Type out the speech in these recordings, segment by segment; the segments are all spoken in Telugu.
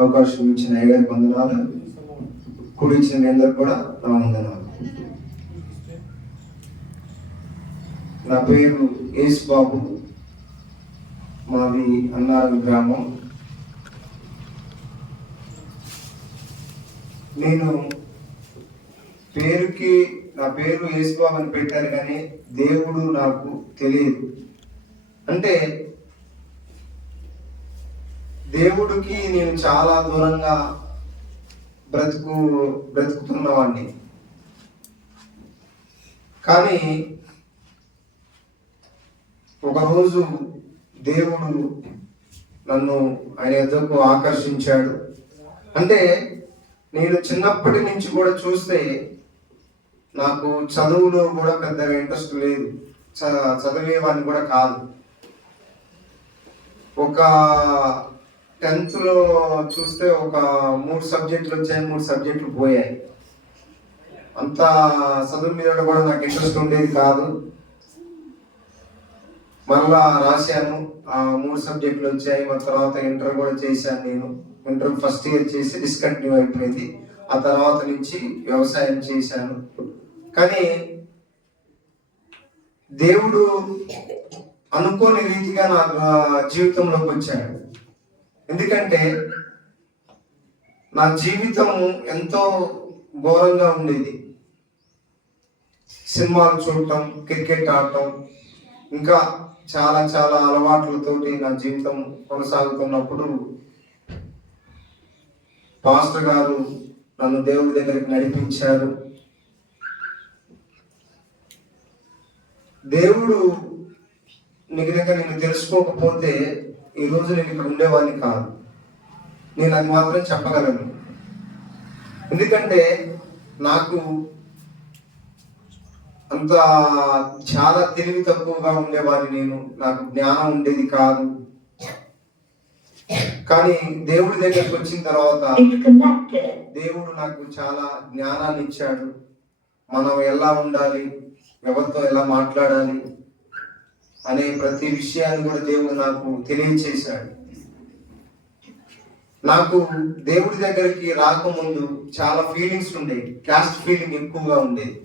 అవకాశం ఇచ్చిన అయ్యగారికి వందనాలు, కుడి ఇచ్చిన మీ అందరికి కూడా నా వందనాలు. నా పేరు యేసు బాబు, మాది అన్నారం గ్రామం. నేను నా పేరు యేసు బాబు అని పెట్టాను, కానీ దేవుడు నాకు తెలియదు. అంటే దేవుడికి నేను చాలా దూరంగా బ్రతుకుతున్నవాడిని. కానీ ఒకరోజు దేవుడు నన్ను ఆయన ఎదురుకు ఆకర్షించాడు. అంటే నేను చిన్నప్పటి నుంచి కూడా చూస్తే నాకు చదువులో కూడా పెద్దగా ఇంట్రెస్ట్ లేదు, చదివేవాడిని కూడా కాదు. ఒక 10th చూస్తే ఒక 3 సబ్జెక్టులు వచ్చాయి, 3 సబ్జెక్టులు పోయాయి. అంత చదువు మీద కూడా నాకు ఇంట్రెస్ట్ ఉండేది కాదు. మళ్ళా రాశాను, ఆ 3 సబ్జెక్టులు వచ్చాయి. మన తర్వాత ఇంటర్ కూడా చేశాను. నేను ఇంటర్ ఫస్ట్ ఇయర్ చేసి డిస్కంటిన్యూ అయిపోయింది. ఆ తర్వాత నుంచి వ్యవసాయం చేశాను. కానీ దేవుడు అనుకోని రీతిగా నా జీవితంలోకి వచ్చాడు. ఎందుకంటే నా జీవితం ఎంతో ఘోరంగా ఉండేది. సినిమాలు చూడటం, క్రికెట్ ఆడటం, ఇంకా చాలా చాలా అలవాట్లతోటి నా జీవితం కొనసాగుతున్నప్పుడు పాస్టర్ గారు నన్ను దేవుడి దగ్గరికి నడిపించారు. దేవుడు నేను తెలుసుకోకపోతే ఈరోజు నేను ఇక్కడ ఉండేవాడిని కాదు. నేను అది మాత్రం చెప్పగలను. ఎందుకంటే నాకు అంత చాలా తెలివి తక్కువగా ఉండేవాడిని. నాకు జ్ఞానం ఉండేది కాదు. కానీ దేవుడి దగ్గరికి వచ్చిన తర్వాత దేవుడు నాకు చాలా జ్ఞానాన్ని ఇచ్చాడు. మనం ఎలా ఉండాలి, ఎవరితో ఎలా మాట్లాడాలి అనే ప్రతి విషయాన్ని కూడా దేవుడు నాకు తెలియచేశాడు. నాకు దేవుడి దగ్గరికి రాకముందు చాలా ఫీలింగ్స్ ఉండేవి. క్యాస్ట్ ఫీలింగ్ ఎక్కువగా ఉండేది.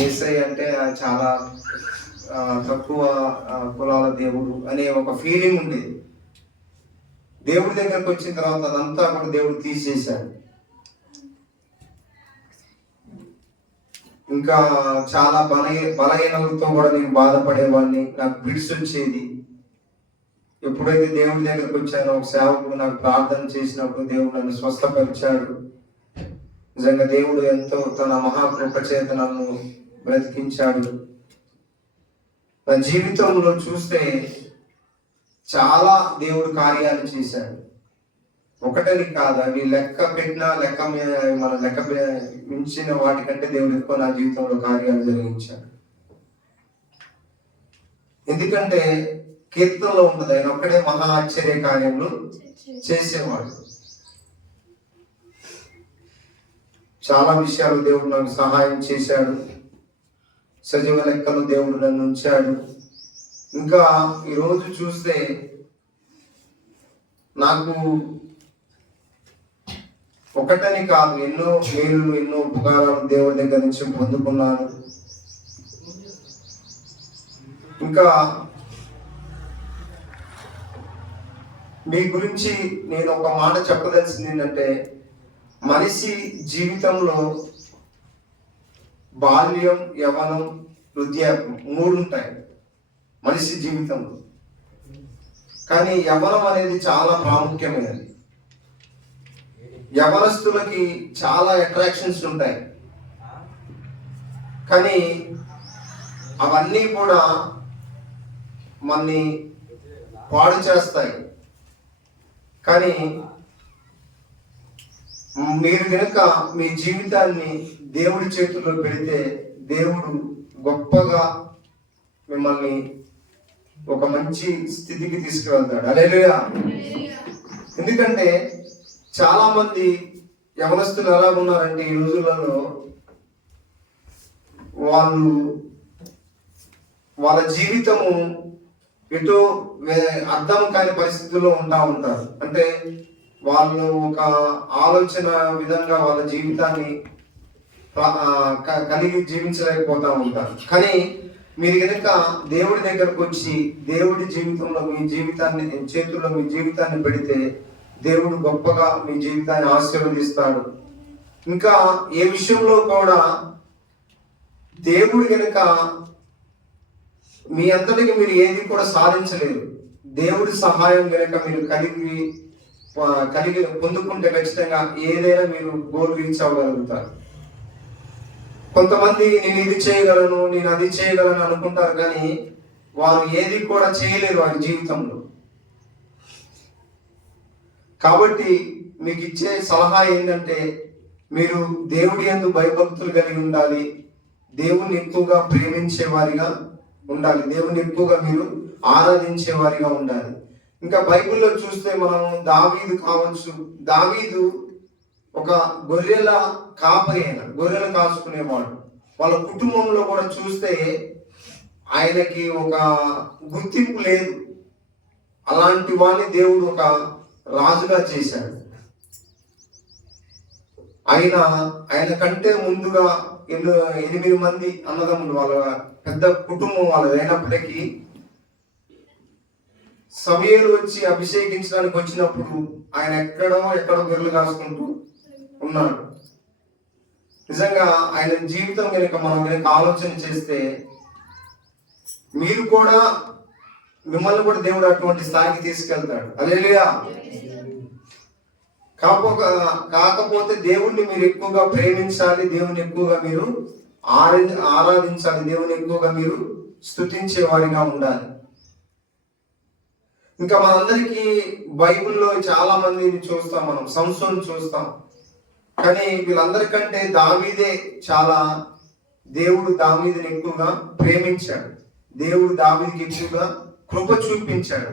యేసయ్య అంటే చాలా తక్కువ కులాల దేవుడు అనే ఒక ఫీలింగ్ ఉండేది. దేవుడి దగ్గరకు వచ్చిన తర్వాత అదంతా కూడా దేవుడు తీసేశాడు. ఇంకా చాలా బలహీనలతో కూడా నేను బాధపడేవాడిని. నాకు బిడ్స్ వచ్చేది. ఎప్పుడైతే దేవుడి దగ్గరకు వచ్చానో, ఒక సేవకుడు నాకు ప్రార్థన చేసినప్పుడు దేవుడు నన్ను స్వస్థపరిచాడు. నిజంగా దేవుడు ఎంతో తన మహాకృప చేత నన్ను బ్రతికించాడు. నా జీవితంలో చూస్తే చాలా దేవుడు కార్యాలు చేశాడు. ఒకటని కాదు, అవి లెక్క మించిన వాటికంటే దేవుడు ఎక్కువ నా జీవితంలో కార్యాలు జరిగించాడు. ఎందుకంటే కీర్తనలో ఉన్నది, ఆయన ఒక్కడే మహా ఆశ్చర్య కార్యములు చేసేవాడు. చాలా విషయాలు దేవుడు నాకు సహాయం చేశాడు. సజీవ లెక్కలు దేవుడు నన్ను ఉంచాడు. ఇంకా ఈరోజు చూస్తే నాకు ఒకటని కాదు, ఎన్నో మేలు, ఎన్నో ఉపకారాలు దేవుడి దగ్గర నుంచి పొందుకున్నాను. ఇంకా మీ గురించి నేను ఒక మాట చెప్పదలిసింది ఏంటంటే, మనిషి జీవితంలో బాల్యం, యవ్వనం, వృద్ధాప్యం 3 ఉంటాయి మనిషి జీవితంలో. కానీ యవ్వనం అనేది చాలా ప్రాముఖ్యమైనది. యవ్వనస్తులకి చాలా అట్రాక్షన్స్ ఉంటాయి, కానీ అవన్నీ కూడా మనని పాడు చేస్తాయి. కానీ మీరు కనుక మీ జీవితాన్ని దేవుడి చేతుల్లో పెడితే దేవుడు గొప్పగా మిమ్మల్ని ఒక మంచి స్థితికి తీసుకువెళ్తాడు. హల్లెలూయా. ఎందుకంటే చాలా మంది యవనస్తులు ఎలా ఉన్నారంటే ఈ రోజులలో వాళ్ళ జీవితము ఎటో అర్థం కాని పరిస్థితుల్లో ఉంటారు. అంటే వాళ్ళు ఒక ఆలోచన విధంగా వాళ్ళ జీవితాన్ని కలిగి జీవించలేకపోతా ఉంటారు. కానీ మీరు కనుక దేవుడి దగ్గరకు వచ్చి దేవుడి జీవితంలో మీ జీవితాన్ని చేతుల్లో మీ జీవితాన్ని పెడితే దేవుడు గొప్పగా మీ జీవితాన్ని ఆశీర్వదిస్తాడు. ఇంకా ఏ విషయంలో కూడా దేవుడు కనుక మీ అంతటికి మీరు ఏది కూడా సాధించలేరు. దేవుడి సహాయం కనుక మీరు కలిగి పొందుకుంటే ఖచ్చితంగా ఏదైనా మీరు గోల్ రీచ్ అవ్వగలుగుతారు. కొంతమంది నేను ఇది చేయగలను, నేను అది చేయగలను అనుకుంటారు, కానీ వారు ఏది కూడా చేయలేరు వారి జీవితంలో. కాబట్టి మీకు ఇచ్చే సలహా ఏంటంటే మీరు దేవుడి యందు భయభక్తులు కలిగి ఉండాలి, దేవుణ్ణి ఎక్కువగా ప్రేమించే వారిగా ఉండాలి, దేవుణ్ణి ఎక్కువగా మీరు ఆరాధించే వారిగా ఉండాలి. ఇంకా బైబిల్లో చూస్తే మనం దావీదు కావచ్చు, దావీదు ఒక గొర్రెల కాపరి, అయిన గొర్రెలు కాచుకునేవాడు. వాళ్ళ కుటుంబంలో కూడా చూస్తే ఆయనకి ఒక గుర్తింపు లేదు. అలాంటి వాడిని దేవుడు ఒక రాజుగా చేశాడు. ఆయన కంటే ముందుగా 8 మంది అన్నదమ్ములు, వాళ్ళ పెద్ద కుటుంబం వాళ్ళది అయినప్పటికీ సమూయేలు వచ్చి అభిషేకించడానికి వచ్చినప్పుడు ఆయన ఎక్కడో గొర్రెలు కాసుకుంటూ ఉన్నాడు. నిజంగా ఆయన జీవితం కనుక మనం ఆలోచన చేస్తే మీరు కూడా, మిమ్మల్ని కూడా దేవుడు అటువంటి స్థాయికి తీసుకెళ్తాడు. హల్లెలూయా. కాకపోతే దేవుణ్ణి మీరు ఎక్కువగా ప్రేమించాలి, దేవుని ఎక్కువగా మీరు ఆరాధించాలి, దేవుని ఎక్కువగా మీరు స్తుతించే వారిగా ఉండాలి. ఇంకా మనందరికీ బైబిల్లో చాలా మందిని చూస్తాం, మనం సంసోను చూస్తాం. కానీ వీళ్ళందరికంటే దావీదే చాలా, దేవుడు దావీదుని ఎక్కువగా ప్రేమించాడు, దేవుడు దావీదుకి ఎక్కువగా కృప చూపించాడు.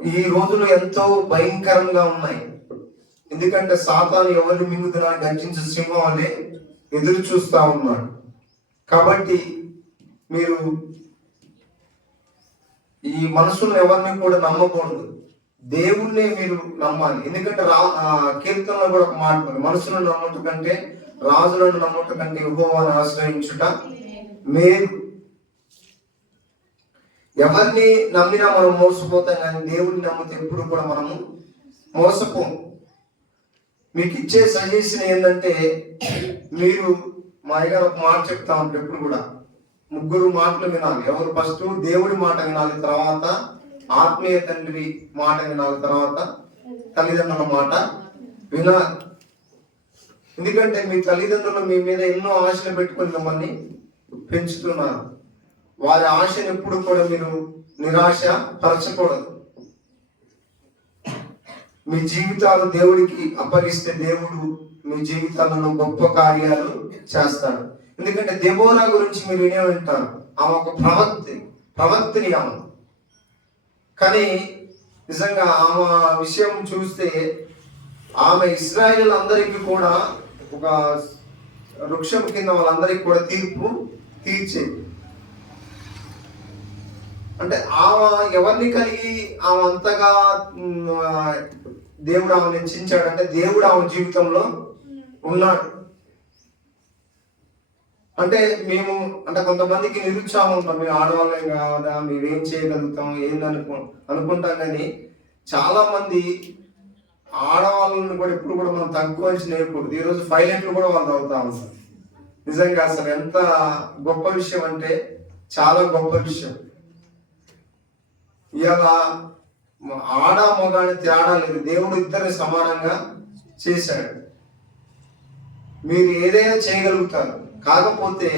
ఈ రోజులు ఎంతో భయంకరంగా ఉన్నాయి. ఎందుకంటే సాతాను ఎవరిని మింగుతున్నా గర్జించే సింహం వలె ఎదురు చూస్తా ఉన్నాడు. కాబట్టి మీరు ఈ మనసులను ఎవరిని కూడా నమ్మకూడదు, దేవుణ్ణే మీరు నమ్మాలి. ఎందుకంటే కీర్తనలో కూడా ఒక మాట ఉంది, మనసులను నమ్ముట కంటే రాజులను నమ్ముట కంటే యెహోవాను ఆశ్రయించుట మేలు. ఎవరిని నమ్మినా మనం మోసపోతాం, కానీ దేవుడిని నమ్మితే ఎప్పుడు కూడా మనము మోసపోం. మీకు ఇచ్చే సజెషన్ ఏంటంటే, మీరు మా అయ్యగారు ఒక మాట చెప్తా ఉంటారు ఎప్పుడు కూడా, 3 మాటలు వినాలి. ఎవరు? ఫస్ట్ దేవుడి మాట వినాలి, తర్వాత ఆత్మీయ తండ్రి మాట వినాలి, తర్వాత తల్లిదండ్రుల మాట వినాలి. ఎందుకంటే మీ తల్లిదండ్రులు మీ మీద ఎన్నో ఆశలు పెట్టుకొని మిమ్మల్ని పెంచుతున్నారు. వారి ఆశను ఎప్పుడు కూడా మీరు నిరాశ పరచకూడదు. మీ జీవితాలు దేవుడికి అప్పగిస్తే దేవుడు మీ జీవితాలను గొప్ప కార్యాలు చేస్తాడు. ఎందుకంటే దెబోరా గురించి మీరు వినే ఉంటారు, ఆమె ఒక ప్రవక్తిని ఆమె. కానీ నిజంగా ఆమె విషయం చూస్తే ఆమె ఇశ్రాయేల్ అందరికీ కూడా ఒక వృక్షం కింద వాళ్ళందరికీ కూడా తీర్పు తీర్చేది. అంటే ఆమె ఎవరిని కలిగి ఆమె అంతగా దేవుడు ఆమెను హెచ్చించాడంటే దేవుడు ఆమె జీవితంలో ఉన్నాడు. అంటే మేము అంటే కొంతమందికి నిరుత్సాహం ఉంటాం, మేము ఆడవాళ్ళం కావదా, మేమేం చేయగలుగుతాం అనుకుంటాం. కానీ చాలా మంది ఆడవాళ్ళని కూడా ఎప్పుడు కూడా మనం తక్కువ అంచనా వేయకూడదు. ఈరోజు 5 లీటర్లు కూడా వాళ్ళు తాగుతా ఉంటారు. నిజంగా అసలు ఎంత గొప్ప విషయం అంటే చాలా గొప్ప విషయం. ఇలా ఆడ మగాని తేడా లేదు, దేవుడు ఇద్దరిని సమానంగా చేశాడు. మీరు ఏదైనా చేయగలుగుతారు, కాకపోతే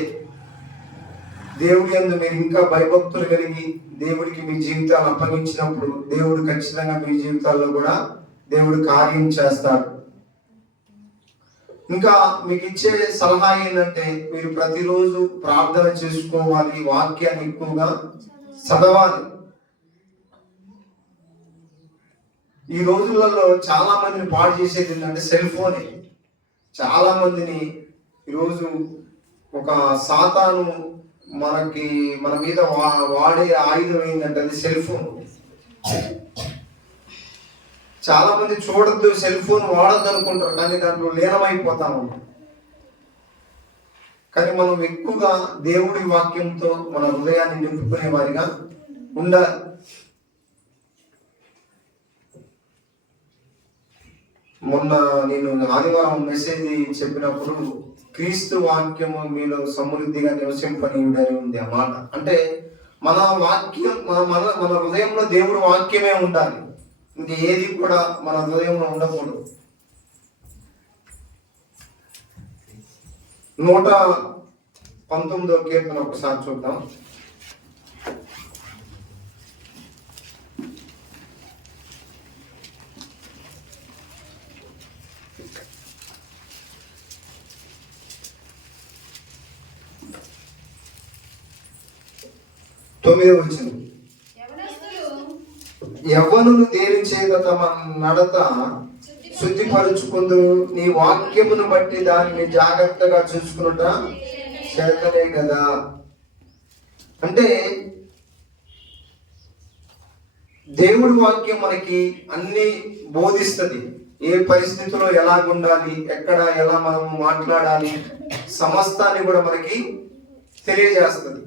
దేవుడి యందు మీరు ఇంకా భయభక్తులు కలిగి దేవుడికి మీ జీవితాలు అప్పగించినప్పుడు దేవుడు ఖచ్చితంగా మీ జీవితాల్లో కూడా దేవుడు కార్యం చేస్తాడు. ఇంకా మీకు ఇచ్చే సలహా ఏంటంటే, మీరు ప్రతిరోజు ప్రార్థన చేసుకోవాలి, వాక్యాన్ని ఎక్కువగా చదవాలి. ఈ రోజులలో చాలా మందిని పాడు చేసేది ఏంటంటే సెల్ ఫోనే. చాలా మందిని ఈరోజు ఒక సాతాను మనకి మన మీద వాడే ఆయుధం ఏంటంటే అది సెల్ ఫోన్. చాలా మంది చూడొద్దు, సెల్ ఫోన్ వాడద్దు అనుకుంటారు, కానీ దాంట్లో లీనమైపోతాము. కానీ మనం ఎక్కువగా దేవుడి వాక్యంతో మన హృదయాన్ని నింపుకునే వారిగా ఉండాలి. మొన్న నేను ఆదివారం మెసేజ్ చెప్పినప్పుడు క్రీస్తు వాక్యము మీలో సమృద్ధిగా నివసింపనీయుడని ఉంది ఆ మాట. అంటే మన వాక్యం మన హృదయంలో దేవుడి వాక్యమే ఉండాలి, ఇంక ఏది కూడా మన హృదయంలో ఉండకూడదు. 119వ కీర్తన ఒకసారి చూద్దాం. తొమ్మిదవ వచనం. యవ్వనులు దేని చేత తమ నడత శుద్ధిపరుచుకుందరు, నీ వాక్యమును బట్టి దానిని జాగ్రత్తగా చూసుకునుట చేతనే కదా. అంటే దేవుడి వాక్యం మనకి అన్ని బోధిస్తుంది. ఏ పరిస్థితిలో ఎలాగుండాలి, ఎక్కడ ఎలా మనం మాట్లాడాలి, సమస్తాన్ని కూడా మనకి తెలియజేస్తుంది.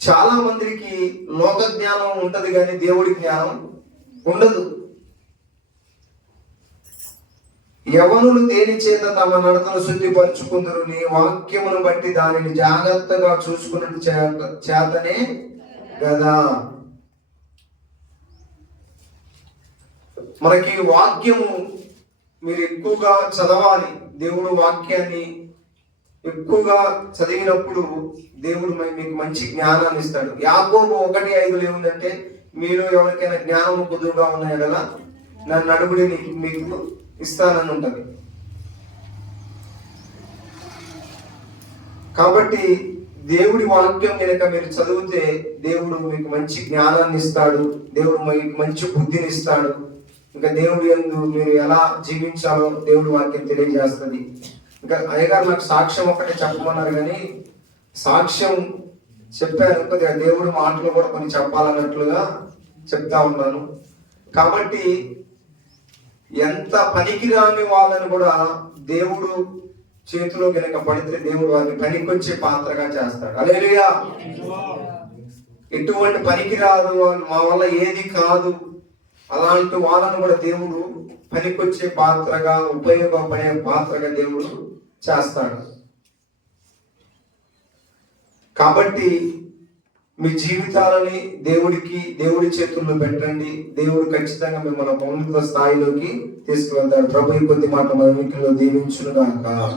చాలా మందికి లోక జ్ఞానం ఉంటది కానీ దేవుడి జ్ఞానం ఉండదు. యవ్వనులు దేని చేత తమ నడతను శుద్ధిపరుచుకుందరు, నీ వాక్యమును బట్టి దానిని జాగ్రత్తగా చూసుకున్నట్టు చేతనే కదా. మనకి వాక్యము మీరు ఎక్కువగా చదవాలి. దేవుడు వాక్యాన్ని ఎక్కువగా చదివినప్పుడు దేవుడు మీకు మంచి జ్ఞానాన్ని ఇస్తాడు. యాకోబు 1:5 ఏముందంటే, మీరు ఎవరికైనా జ్ఞానము కుదురుగా ఉన్నాయి కదా నన్ను అడుగుడి మీకు ఇస్తానని ఉంటది. కాబట్టి దేవుడి వాక్యం కనుక మీరు చదివితే దేవుడు మీకు మంచి జ్ఞానాన్ని ఇస్తాడు, దేవుడు మీకు మంచి బుద్ధిని ఇస్తాడు. ఇంకా దేవుడి యందు మీరు ఎలా జీవించాలో దేవుడి వాక్యం తెలియజేస్తుంది. ఇంకా అయ్యగారు నాకు సాక్ష్యం ఒకటే చెప్పమన్నారు, కానీ సాక్ష్యం చెప్పారు, కొద్దిగా దేవుడి మాటలు కూడా కొన్ని చెప్పాలన్నట్లుగా చెప్తా ఉన్నాను. కాబట్టి ఎంత పనికిరాని వాళ్ళని కూడా దేవుడు చేతిలో గనక పడితే దేవుడు వారిని పనికొచ్చే పాత్రగా చేస్తాడు. హల్లెలూయా. ఎటువంటి పనికిరాదు, మా వల్ల ఏది కాదు అలాంటి వాళ్ళను కూడా దేవుడు పనికొచ్చే పాత్రగా, ఉపయోగపడే పాత్రగా దేవుడు చేస్తాడు. కాబట్టి మీ జీవితాలని దేవుడి చేతుల్లో పెట్టండి. దేవుడు ఖచ్చితంగా మిమ్మల్ని ఉన్నత స్థాయిలోకి తీసుకువెళ్తాడు. ప్రభు కొద్ది మాట మన వీటిలో దీవించును గాక.